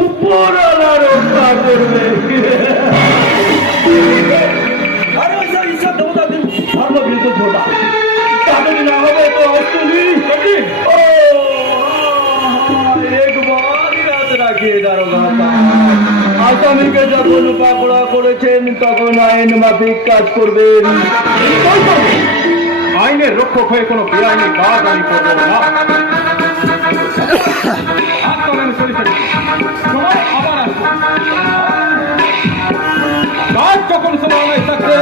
উপরালা রক্ষা করবে। আসামিকে যখন পাকড়া করেছেন তখন আইন মাফিক কাজ করবেন। আইনের রক্ষক হয়ে কোনো বেআইনি কাজ আমি করবো না। আবার আসবো কাজ যখন সময় থাকবে